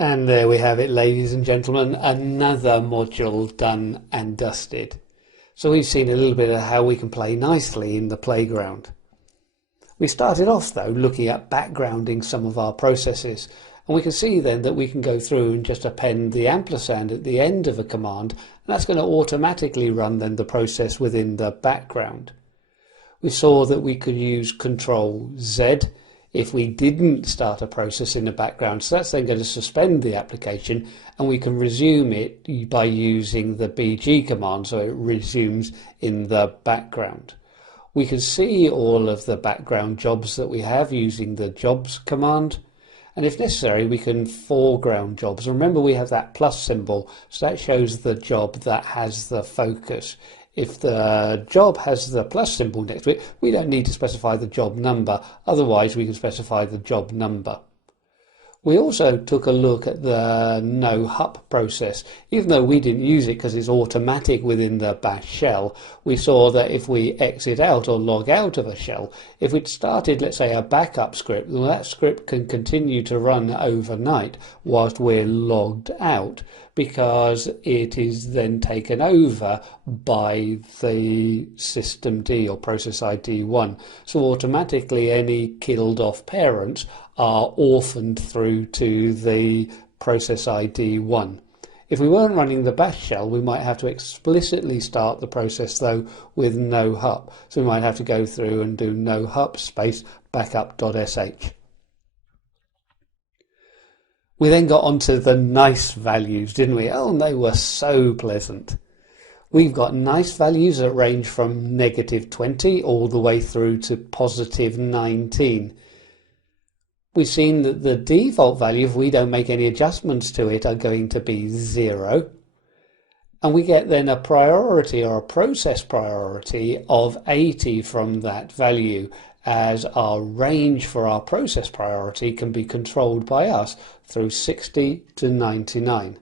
And there we have it, ladies and gentlemen, another module done and dusted. So we've seen a little bit of how we can play nicely in the playground. We started off though looking at backgrounding some of our processes, and we can see then that we can go through and just append the ampersand at the end of a command, and that's going to automatically run then the process within the background. We saw that we could use Control Z if we didn't start a process in the background, so that's then going to suspend the application, and we can resume it by using the BG command, so it resumes in the background. We can see all of the background jobs that we have using the jobs command, and if necessary we can foreground jobs. Remember, we have that plus symbol, so that shows the job that has the focus. If the job has the plus symbol next to it, we don't need to specify the job number, otherwise we can specify the job number. We also took a look at the no-hup process. Even though we didn't use it because it's automatic within the bash shell, we saw that if we exit out or log out of a shell, if it started, let's say, a backup script, well, that script can continue to run overnight whilst we're logged out, because it is then taken over by the systemd or process ID 1. So automatically any killed off parents are orphaned through to the process ID 1. If we weren't running the bash shell, we might have to explicitly start the process though with no hup. So we might have to go through and do no hup space backup.sh. We then got onto the nice values, didn't we? Oh, and they were so pleasant. We've got nice values that range from -20 all the way through to +19. We've seen that the default value, if we don't make any adjustments to it, are going to be 0. And we get then a priority or a process priority of 80 from that value, as our range for our process priority can be controlled by us through 60 to 99.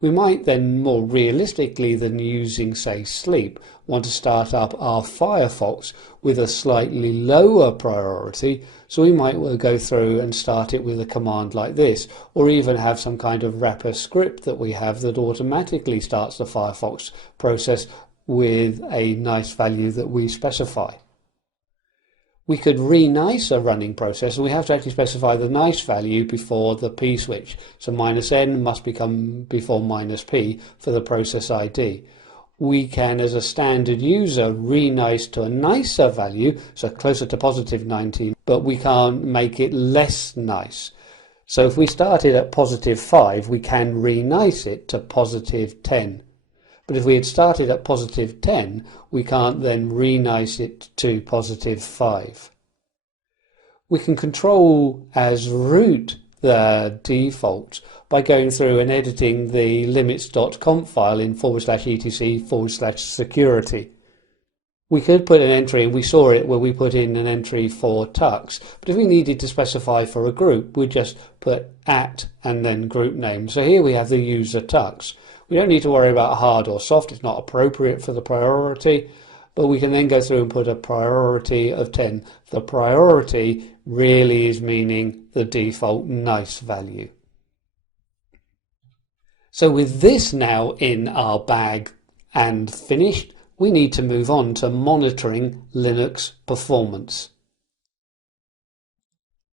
We might then, more realistically than using, say, sleep, want to start up our Firefox with a slightly lower priority, so we might well go through and start it with a command like this, or even have some kind of wrapper script that we have that automatically starts the Firefox process with a nice value that we specify. We could re-nice a running process, and we have to actually specify the nice value before the P switch. So -n must become before -p for the process ID. We can, as a standard user, re-nice to a nicer value, so closer to +19, but we can't make it less nice. So if we started at +5, we can re-nice it to +10. But if we had started at +10, we can't then re-nice it to +5. We can control as root the default by going through and editing the limits.conf file in /etc/security. We could put an entry, and we saw it where we put in an entry for tux, but if we needed to specify for a group, we'd just put @ and then group name. So here we have the user tux. We don't need to worry about hard or soft, it's not appropriate for the priority, but we can then go through and put a priority of 10. The priority really is meaning the default nice value. So with this now in our bag and finished, we need to move on to monitoring Linux performance.